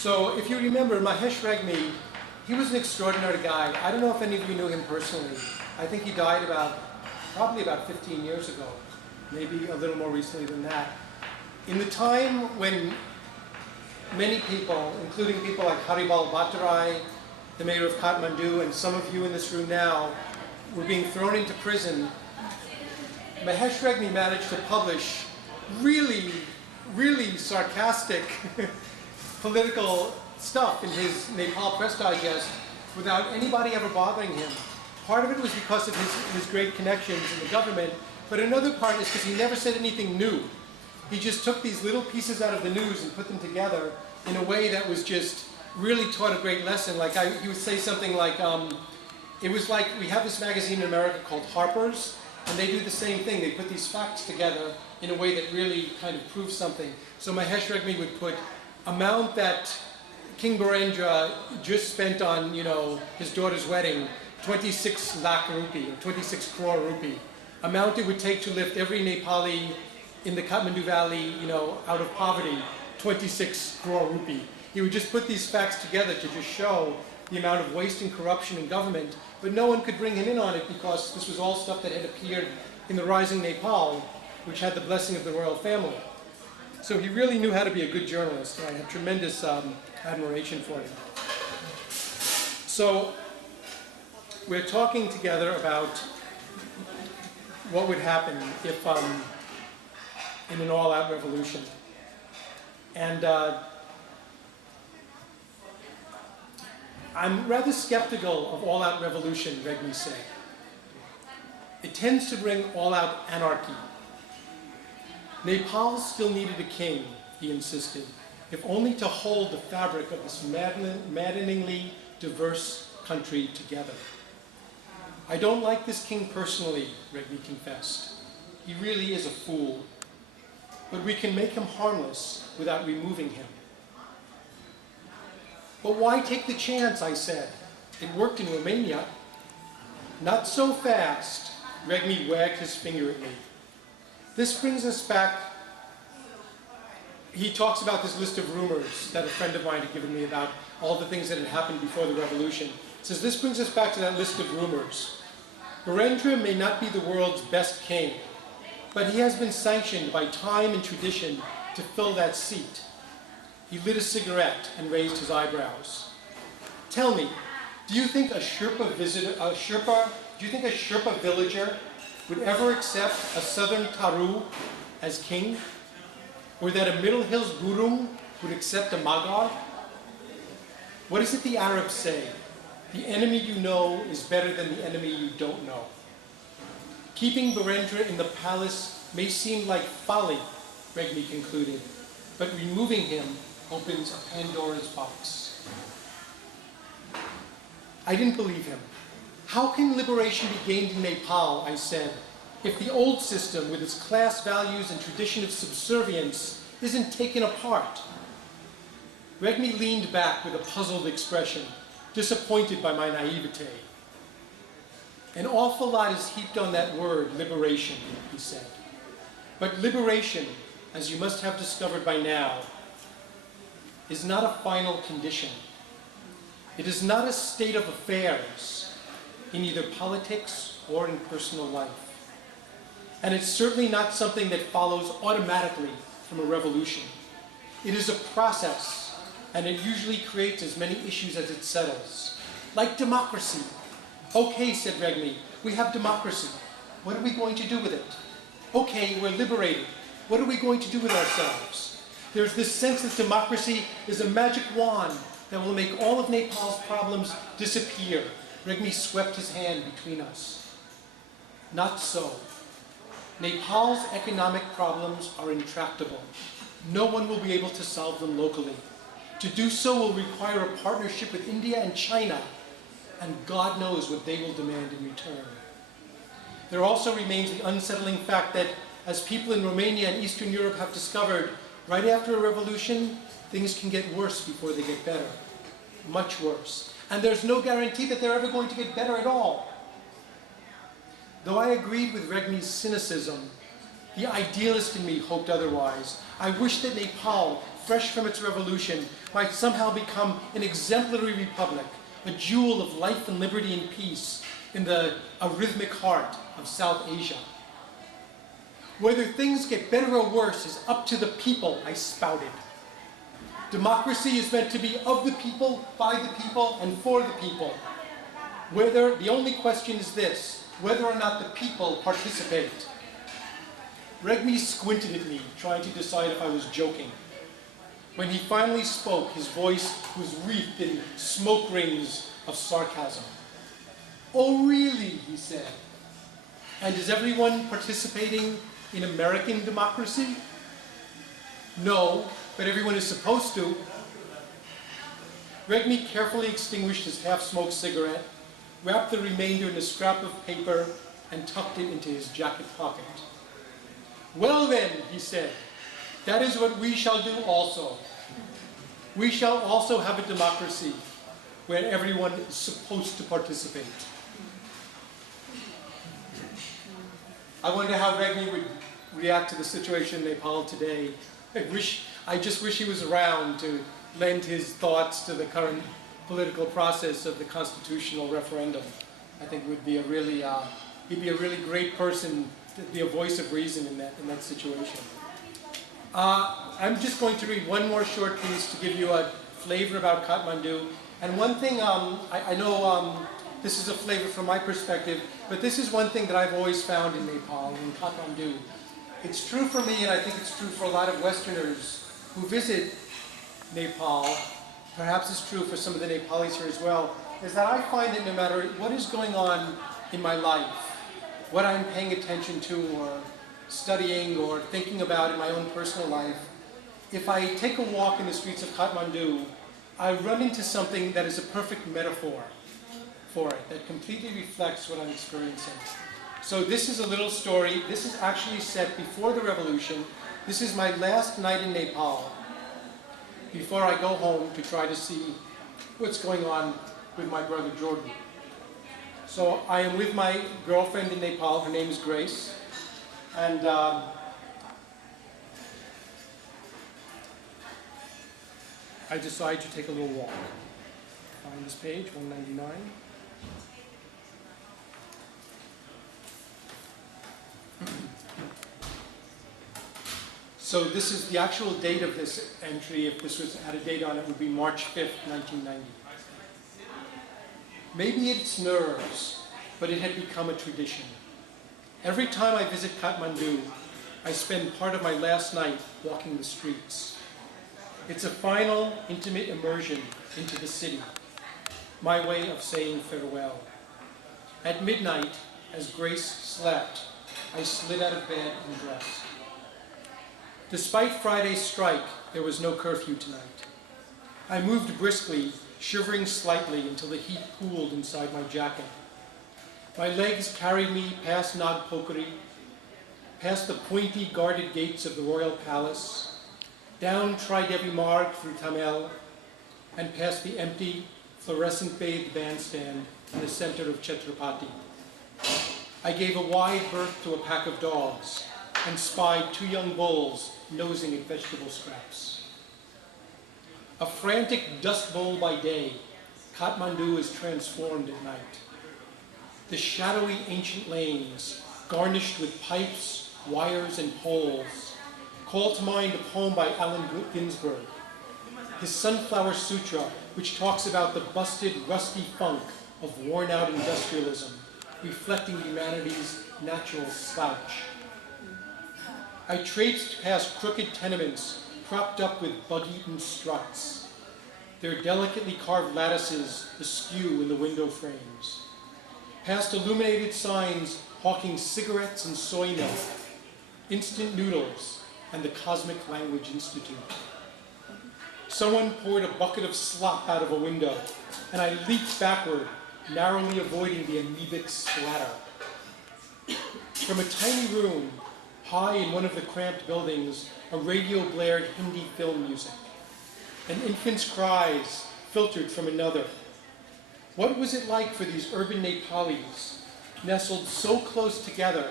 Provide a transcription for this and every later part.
So if you remember, Mahesh Regmi, he was an extraordinary guy. I don't know if any of you knew him personally. I think he died probably about 15 years ago, maybe a little more recently than that. In the time when many people, including people like Haribal Bhattarai, the mayor of Kathmandu, and some of you in this room now, were being thrown into prison, Mahesh Regmi managed to publish really, really sarcastic political stuff in his Nepal Press Digest without anybody ever bothering him. Part of it was because of his great connections in the government, but another part is because he never said anything new. He just took these little pieces out of the news and put them together in a way that was just really taught a great lesson. Like he would say something like, it was like, we have this magazine in America called Harper's, and they do the same thing. They put these facts together in a way that really kind of proves something. So Mahesh Regmi would put amount that King Birendra just spent on, his daughter's wedding, 26 lakh rupee, or 26 crore rupee. Amount it would take to lift every Nepali in the Kathmandu Valley, out of poverty, 26 crore rupee. He would just put these facts together to just show the amount of waste and corruption in government, but no one could bring him in on it because this was all stuff that had appeared in the Rising Nepal, which had the blessing of the royal family. So he really knew how to be a good journalist, and I have tremendous admiration for him. So we're talking together about what would happen if in an all-out revolution. And I'm rather skeptical of all-out revolution, Regmi said. It tends to bring all-out anarchy. Nepal still needed a king, he insisted, if only to hold the fabric of this maddeningly diverse country together. I don't like this king personally, Regmi confessed. He really is a fool. But we can make him harmless without removing him. But why take the chance, I said. It worked in Romania. Not so fast, Regmi wagged his finger at me. This brings us back. He talks about this list of rumors that a friend of mine had given me about all the things that had happened before the revolution. He says, this brings us back to that list of rumors. Birendra may not be the world's best king, but he has been sanctioned by time and tradition to fill that seat. He lit a cigarette and raised his eyebrows. Tell me, do you think a Sherpa villager would ever accept a southern Taru as king? Or that a Middle Hills Gurung would accept a Magar? What is it the Arabs say? The enemy you know is better than the enemy you don't know. Keeping Birendra in the palace may seem like folly, Regmi concluded, but removing him opens a Pandora's box. I didn't believe him. How can liberation be gained in Nepal, I said, if the old system with its class values and tradition of subservience isn't taken apart? Regmi leaned back with a puzzled expression, disappointed by my naivete. An awful lot is heaped on that word, liberation, he said. But liberation, as you must have discovered by now, is not a final condition. It is not a state of affairs in either politics or in personal life. And it's certainly not something that follows automatically from a revolution. It is a process, and it usually creates as many issues as it settles. Like democracy. Okay, said Regmi, we have democracy. What are we going to do with it? Okay, we're liberated. What are we going to do with ourselves? There's this sense that democracy is a magic wand that will make all of Nepal's problems disappear. Regmi swept his hand between us. Not so. Nepal's economic problems are intractable. No one will be able to solve them locally. To do so will require a partnership with India and China, and God knows what they will demand in return. There also remains the unsettling fact that, as people in Romania and Eastern Europe have discovered, right after a revolution, things can get worse before they get better. Much worse. And there's no guarantee that they're ever going to get better at all. Though I agreed with Regmi's cynicism, the idealist in me hoped otherwise. I wished that Nepal fresh from its revolution, might somehow become an exemplary republic, a jewel of life and liberty and peace in the arrhythmic heart of South Asia. Whether things get better or worse is up to the people, I spouted. Democracy is meant to be of the people, by the people, and for the people. The only question is this, whether or not the people participate. Regmi squinted at me, trying to decide if I was joking. When he finally spoke, his voice was wreathed in smoke rings of sarcasm. "Oh, really?" he said. "And is everyone participating in American democracy?" "No, but everyone is supposed to." Regmi carefully extinguished his half-smoked cigarette, wrapped the remainder in a scrap of paper, and tucked it into his jacket pocket. "Well then," he said, "that is what we shall do also. We shall also have a democracy where everyone is supposed to participate." I wonder how Regmi would react to the situation in Nepal today. I just wish he was around to lend his thoughts to the current political process of the constitutional referendum. I think would be he'd be a really great person to be a voice of reason in that situation. I'm just going to read one more short piece to give you a flavor about Kathmandu. And one thing, I know this is a flavor from my perspective, but this is one thing that I've always found in Nepal, in Kathmandu. It's true for me, and I think it's true for a lot of Westerners who visit Nepal, perhaps it's true for some of the Nepalis here as well, is that I find that no matter what is going on in my life, what I'm paying attention to or studying or thinking about in my own personal life, if I take a walk in the streets of Kathmandu, I run into something that is a perfect metaphor for it, that completely reflects what I'm experiencing. So this is a little story. This is actually set before the revolution. This is my last night in Nepal, before I go home to try to see what's going on with my brother Jordan. So I am with my girlfriend in Nepal. Her name is Grace. And I decided to take a little walk. Find this page, 199. So this is the actual date of this entry. If this had a date on it, would be March 5th, 1990. Maybe it's nerves, but it had become a tradition. Every time I visit Kathmandu, I spend part of my last night walking the streets. It's a final, intimate immersion into the city, my way of saying farewell. At midnight, as Grace slept, I slid out of bed and dressed. Despite Friday's strike, there was no curfew tonight. I moved briskly, shivering slightly until the heat cooled inside my jacket. My legs carried me past Nagpokri, past the pointy guarded gates of the royal palace, down Tridevi Marg through Tamil, and past the empty, fluorescent-bathed bandstand in the center of Chhatrapati. I gave a wide berth to a pack of dogs and spied two young bulls nosing at vegetable scraps. A frantic dust bowl by day, Kathmandu is transformed at night. The shadowy ancient lanes, garnished with pipes, wires, and poles, call to mind a poem by Allen Ginsberg, his Sunflower Sutra, which talks about the busted, rusty funk of worn-out industrialism, reflecting humanity's natural slouch. I traipsed past crooked tenements propped up with bug-eaten struts, their delicately carved lattices askew in the window frames, past illuminated signs hawking cigarettes and soy milk, instant noodles, and the Cosmic Language Institute. Someone poured a bucket of slop out of a window, and I leaped backward, narrowly avoiding the amoebic splatter. From a tiny room, high in one of the cramped buildings, a radio blared Hindi film music. An infant's cries filtered from another. What was it like for these urban Nepalis, nestled so close together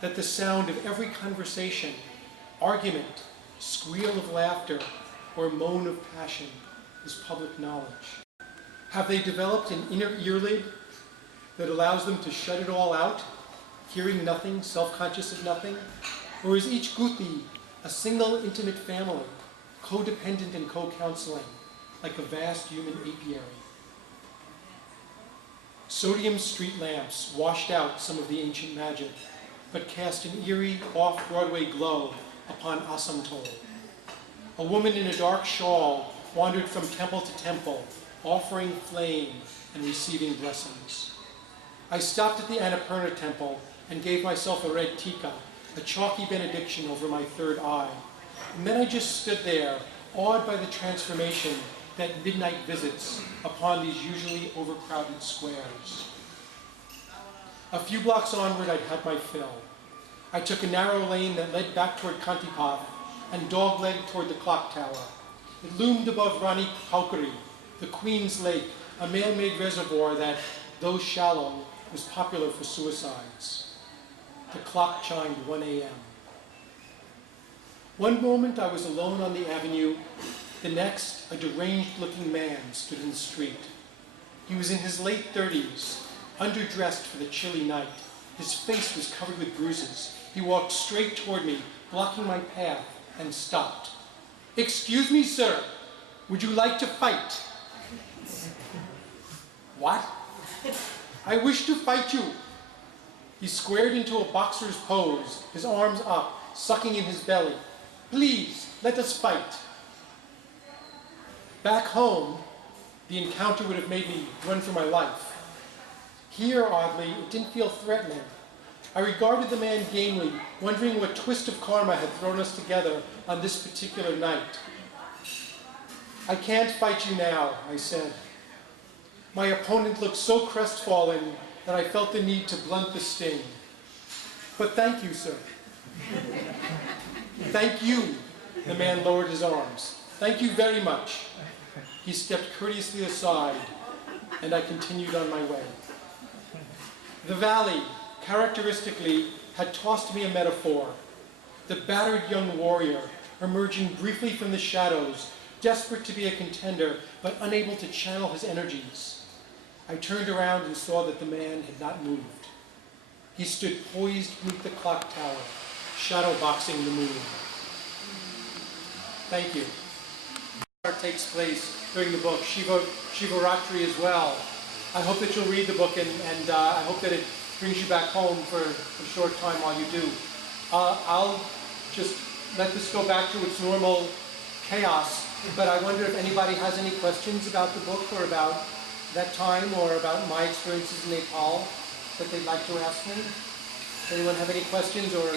that the sound of every conversation, argument, squeal of laughter, or moan of passion is public knowledge? Have they developed an inner earlid that allows them to shut it all out, hearing nothing, self-conscious of nothing? Or is each guti a single intimate family, codependent and co-counseling, like a vast human apiary? Sodium street lamps washed out some of the ancient magic, but cast an eerie, off-Broadway glow upon Asamtol. A woman in a dark shawl wandered from temple to temple, offering flame and receiving blessings. I stopped at the Annapurna temple and gave myself a red tika, a chalky benediction over my third eye. And then I just stood there, awed by the transformation that midnight visits upon these usually overcrowded squares. A few blocks onward, I'd had my fill. I took a narrow lane that led back toward Kantipath and dog-legged toward the clock tower. It loomed above Rani Paukari, the Queen's Lake, a man-made reservoir that, though shallow, was popular for suicides. The clock chimed 1 a.m. One moment I was alone on the avenue. The next, a deranged-looking man stood in the street. He was in his late 30s, underdressed for the chilly night. His face was covered with bruises. He walked straight toward me, blocking my path, and stopped. "Excuse me, sir. Would you like to fight?" "What?" "I wish to fight you." He squared into a boxer's pose, his arms up, sucking in his belly. "Please, let us fight." Back home, the encounter would have made me run for my life. Here, oddly, it didn't feel threatening. I regarded the man gamely, wondering what twist of karma had thrown us together on this particular night. "I can't fight you now," I said. My opponent looked so crestfallen that I felt the need to blunt the sting. "But thank you, sir." "Thank you." The man lowered his arms. "Thank you very much." He stepped courteously aside, and I continued on my way. The valley, characteristically, had tossed me a metaphor. The battered young warrior, emerging briefly from the shadows, desperate to be a contender, but unable to channel his energies. I turned around and saw that the man had not moved. He stood poised beneath the clock tower, shadowboxing the moon. Thank you. It takes place during the book, Shivaratri as well. I hope that you'll read the book, and I hope that it brings you back home for a short time while you do. I'll just let this go back to its normal chaos, but I wonder if anybody has any questions about the book or about that time or about my experiences in Nepal that they'd like to ask me. Does anyone have any questions or